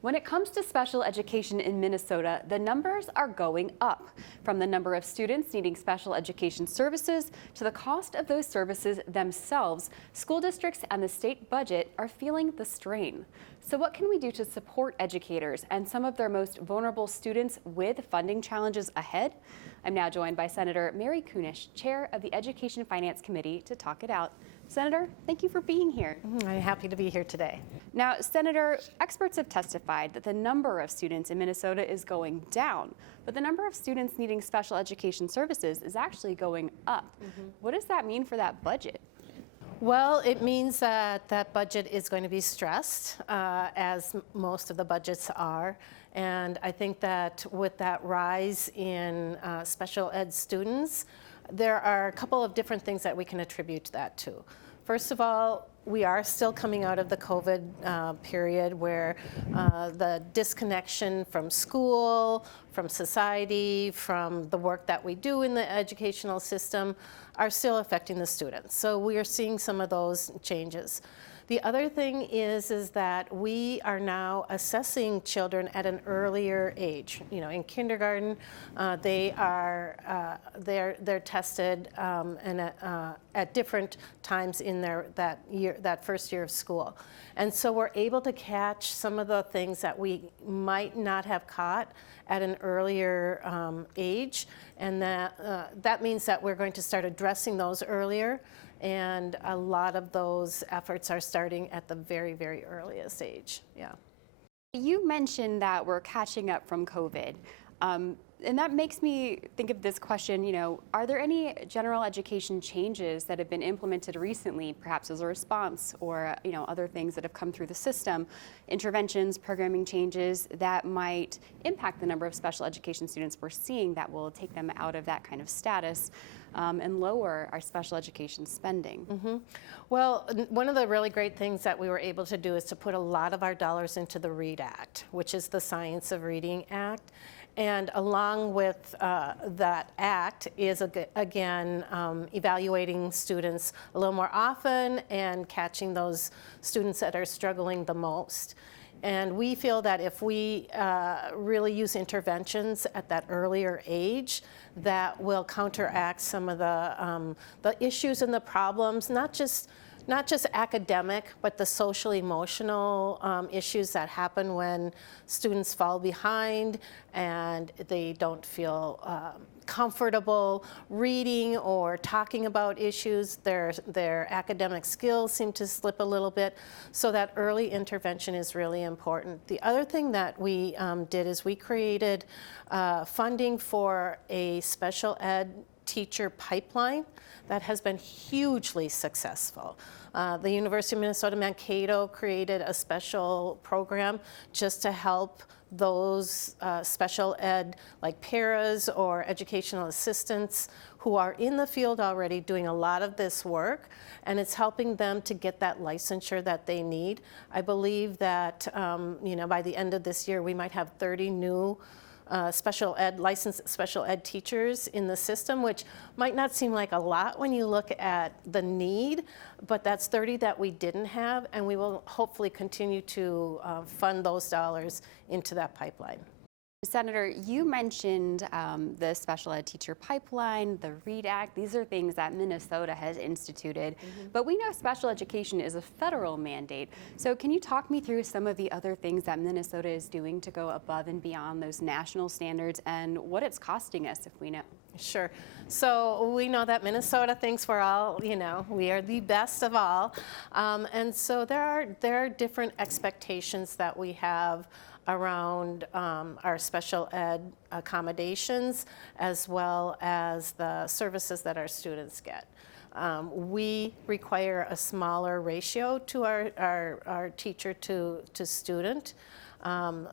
When it comes to special education in Minnesota, the numbers are going up. From the number of students needing special education services to the cost of those services themselves, school districts and the state budget are feeling the strain. So what can we do to support educators and some of their most vulnerable students with funding challenges ahead? I'm now joined by Senator Mary Kunesh, chair of the Education Finance Committee, to talk it out. Senator, thank you for being here. I'm happy to be here today. Now, Senator, experts have testified that the number of students in Minnesota is going down, but the number of students needing special education services is actually going up. What does that mean for that budget? Well, it means that that budget is going to be stressed, as most of the budgets are. And I think that with that rise in special ed students, there are a couple of different things that we can attribute that to. First of all, we are still coming out of the COVID period where the disconnection from school, from society, from the work that we do in the educational system are still affecting the students. So we are seeing some of those changes. The other thing is that we are now assessing children at an earlier age. You know, in kindergarten, they're tested and at different times in that first year of school, and so we're able to catch some of the things that we might not have caught at an earlier age, and that means that we're going to start addressing those earlier. And a lot of those efforts are starting at the very, very earliest age. Yeah. You mentioned that we're catching up from COVID. And that makes me think of this question, you know, are there any general education changes that have been implemented recently, perhaps as a response, or, you know, other things that have come through the system, interventions, programming changes that might impact the number of special education students we're seeing that will take them out of that kind of status and lower our special education spending? Well, one of the really great things that we were able to do is to put a lot of our dollars into the READ Act, which is the Science of Reading Act. And along with that act is, again, evaluating students a little more often and catching those students that are struggling the most. And we feel that if we really use interventions at that earlier age, that will counteract some of the issues and the problems, not just academic, but the social emotional issues that happen when students fall behind and they don't feel comfortable reading or talking about issues. Their academic skills seem to slip a little bit, so that early intervention is really important. The other thing that we did is we created funding for a special ed teacher pipeline that has been hugely successful. The University of Minnesota Mankato created a special program just to help those special ed, like paras or educational assistants who are in the field already doing a lot of this work, and it's helping them to get that licensure that they need. I believe that you know, by the end of this year we might have 30 new licensed special ed teachers in the system, which might not seem like a lot when you look at the need, but that's 30 that we didn't have, and we will hopefully continue to fund those dollars into that pipeline. Senator, you mentioned the special ed teacher pipeline, the READ Act. These are things that Minnesota has instituted, but we know special education is a federal mandate. So can you talk me through some of the other things that Minnesota is doing to go above and beyond those national standards and what it's costing us, if we know? Sure. So we know that Minnesota thinks we're all, you know, we are the best of all. And so there are different expectations that we have around our special ed accommodations, as well as the services that our students get. We require a smaller ratio to our teacher to student.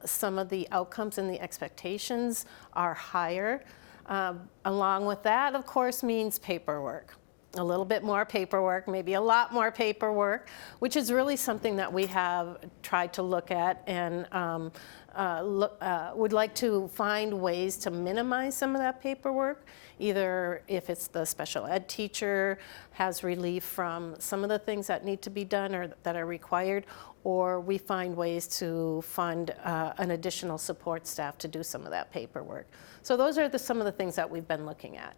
Some of the outcomes and the expectations are higher. Along with that, of course, means paperwork. A little bit more paperwork, maybe a lot more paperwork, which is really something that we have tried to look at and would like to find ways to minimize some of that paperwork, either if it's the special ed teacher has relief from some of the things that need to be done or that are required, or we find ways to fund an additional support staff to do some of that paperwork. So those are some of the things that we've been looking at.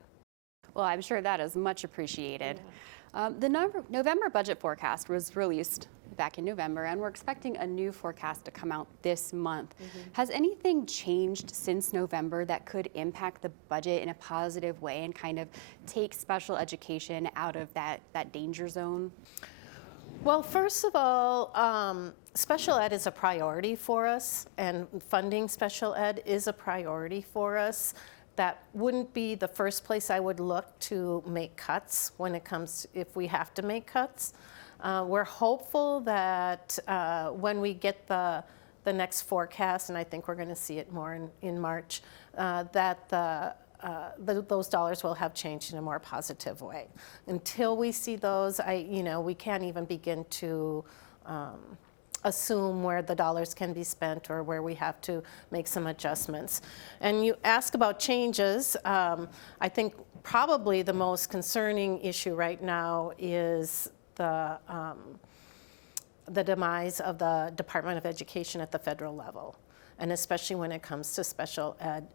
Well, I'm sure that is much appreciated. The November budget forecast was released back in November, and we're expecting a new forecast to come out this month. Has anything changed since November that could impact the budget in a positive way and kind of take special education out of that danger zone? Well, first of all, special ed is a priority for us, and funding special ed is a priority for us. That wouldn't be the first place I would look to make cuts when it comes, if we have to make cuts. We're hopeful that when we get the next forecast, and I think we're going to see it more in March, that those dollars will have changed in a more positive way. Until we see those, we can't even begin to assume where the dollars can be spent or where we have to make some adjustments. And you ask about changes. I think probably the most concerning issue right now is the demise of the Department of Education at the federal level, and especially when it comes to special ed.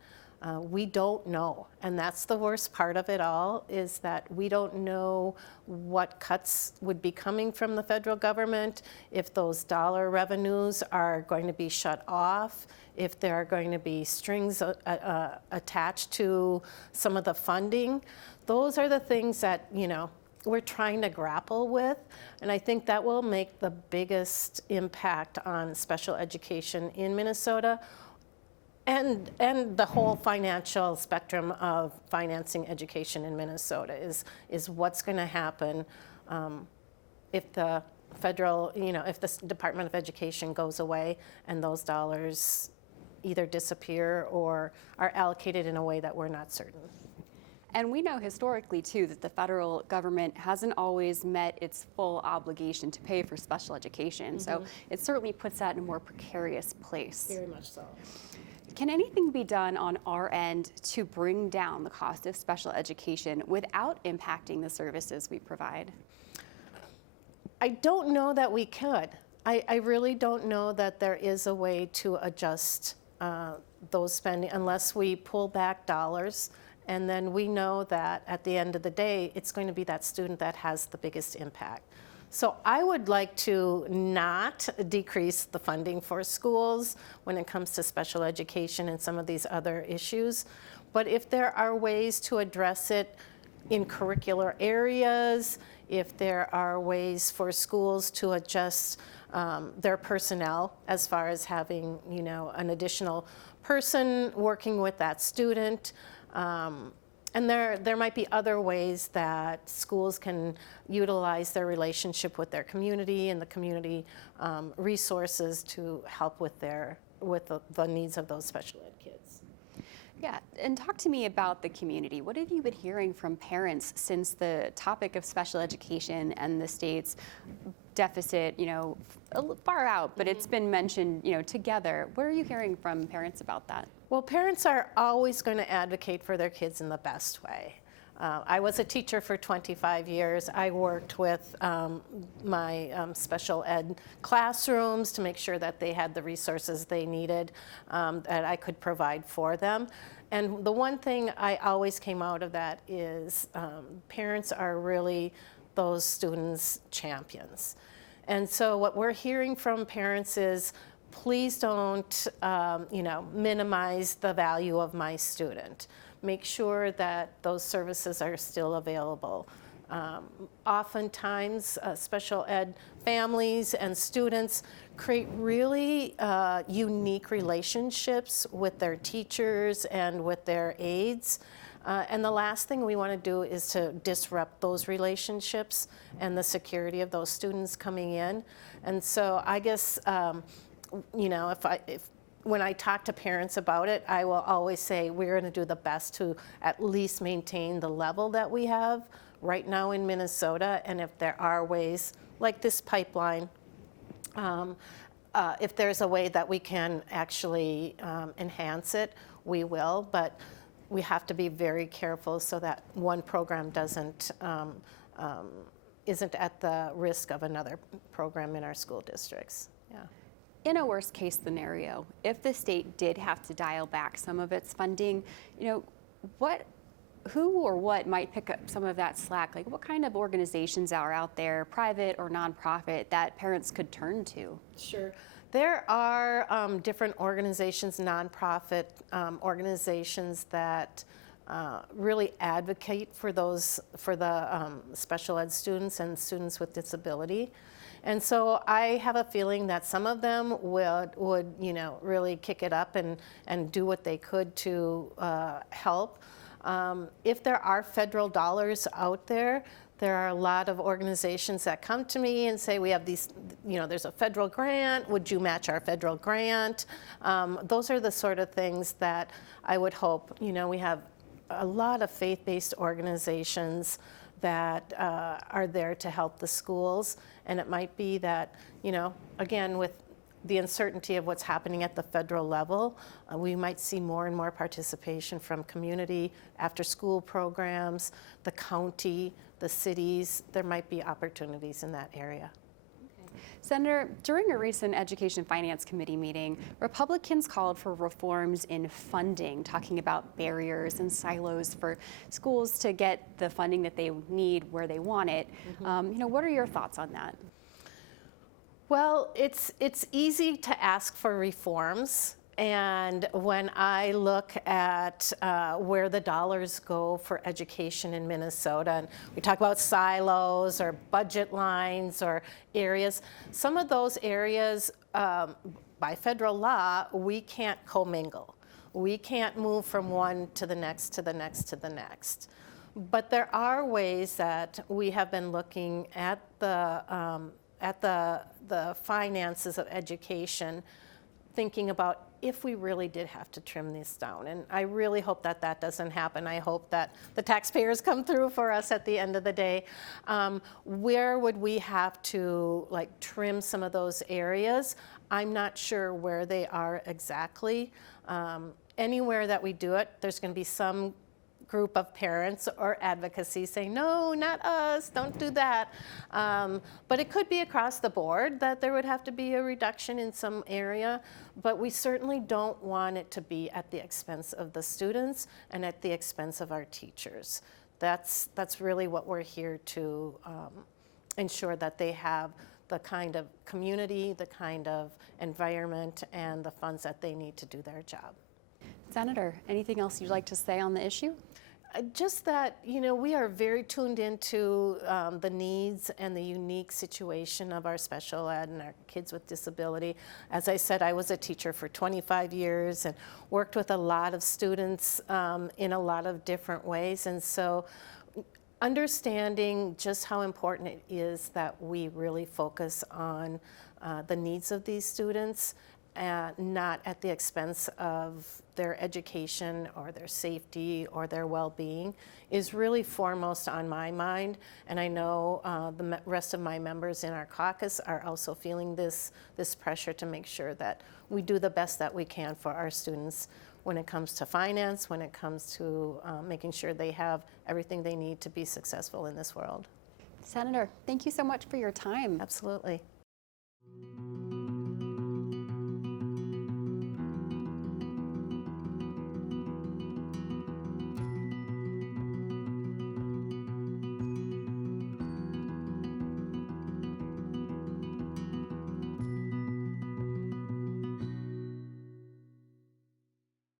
We don't know, and that's the worst part of it all, is that we don't know what cuts would be coming from the federal government, if those dollar revenues are going to be shut off, if there are going to be strings attached to some of the funding. Those are the things that, we're trying to grapple with, and I think that will make the biggest impact on special education in Minnesota, and the whole financial spectrum of financing education in Minnesota is what's going to happen if the federal, if the Department of Education goes away and those dollars either disappear or are allocated in a way that we're not certain. And we know historically, too, that the federal government hasn't always met its full obligation to pay for special education. So it certainly puts that in a more precarious place. Very much so. Can anything be done on our end to bring down the cost of special education without impacting the services we provide? I don't know that we could. I really don't know that there is a way to adjust those spending unless we pull back dollars. And then we know that at the end of the day, it's going to be that student that has the biggest impact. So I would like to not decrease the funding for schools when it comes to special education and some of these other issues. But if there are ways to address it in curricular areas, if there are ways for schools to adjust their personnel as far as having, an additional person working with that student, and there might be other ways that schools can utilize their relationship with their community and the community resources to help with the needs of those special ed kids. Yeah, and talk to me about the community. What have you been hearing from parents since the topic of special education and the state's deficit, far out, but it's been mentioned, together. What are you hearing from parents about that? Well, parents are always going to advocate for their kids in the best way. I was a teacher for 25 years. I worked with my special ed classrooms to make sure that they had the resources they needed that I could provide for them. And the one thing I always came out of that is parents are really those students' champions. And so what we're hearing from parents is, please don't, minimize the value of my student. Make sure that those services are still available. Oftentimes, special ed families and students create really unique relationships with their teachers and with their aides. And the last thing we want to do is to disrupt those relationships and the security of those students coming in. And so I guess, when I talk to parents about it, I will always say we're going to do the best to at least maintain the level that we have right now in Minnesota. And if there are ways, like this pipeline, if there's a way that we can actually enhance it, we will. But we have to be very careful so that one program isn't at the risk of another program in our school districts. Yeah. In a worst case scenario, if the state did have to dial back some of its funding, who or what might pick up some of that slack? Like, what kind of organizations are out there, private or nonprofit, that parents could turn to? Sure. There are different organizations, nonprofit organizations that really advocate for the special ed students and students with disability. And so I have a feeling that some of them would really kick it up and do what they could to help. If there are federal dollars out there, there are a lot of organizations that come to me and say, we have these, there's a federal grant, would you match our federal grant? Those are the sort of things that I would hope. We have a lot of faith-based organizations that are there to help the schools, and it might be that, again, with the uncertainty of what's happening at the federal level, we might see more and more participation from community, after-school programs, the county, the cities. There might be opportunities in that area. Senator, during a recent Education Finance Committee meeting, Republicans called for reforms in funding, talking about barriers and silos for schools to get the funding that they need where they want it. What are your thoughts on that? Well, it's easy to ask for reforms, and when I look at where the dollars go for education in Minnesota, and we talk about silos or budget lines or areas, some of those areas, by federal law, we can't commingle. We can't move from one to the next to the next to the next. But there are ways that we have been looking at the finances of education, thinking about if we really did have to trim this down. And I really hope that that doesn't happen. I hope that the taxpayers come through for us at the end of the day. Where would we have to trim some of those areas? I'm not sure where they are exactly. Anywhere that we do it, there's going to be some group of parents or advocacy saying, no, not us, don't do that. But it could be across the board that there would have to be a reduction in some area, but we certainly don't want it to be at the expense of the students and at the expense of our teachers. That's really what we're here to ensure, that they have the kind of community, the kind of environment, and the funds that they need to do their job. Senator, anything else you'd like to say on the issue? Just that, we are very tuned into the needs and the unique situation of our special ed and our kids with disability. As I said, I was a teacher for 25 years and worked with a lot of students in a lot of different ways. And so understanding just how important it is that we really focus on the needs of these students, not at the expense of their education or their safety or their well-being, is really foremost on my mind. And I know the rest of my members in our caucus are also feeling this pressure to make sure that we do the best that we can for our students when it comes to finance, when it comes to making sure they have everything they need to be successful in this world. Senator, thank you so much for your time. Absolutely.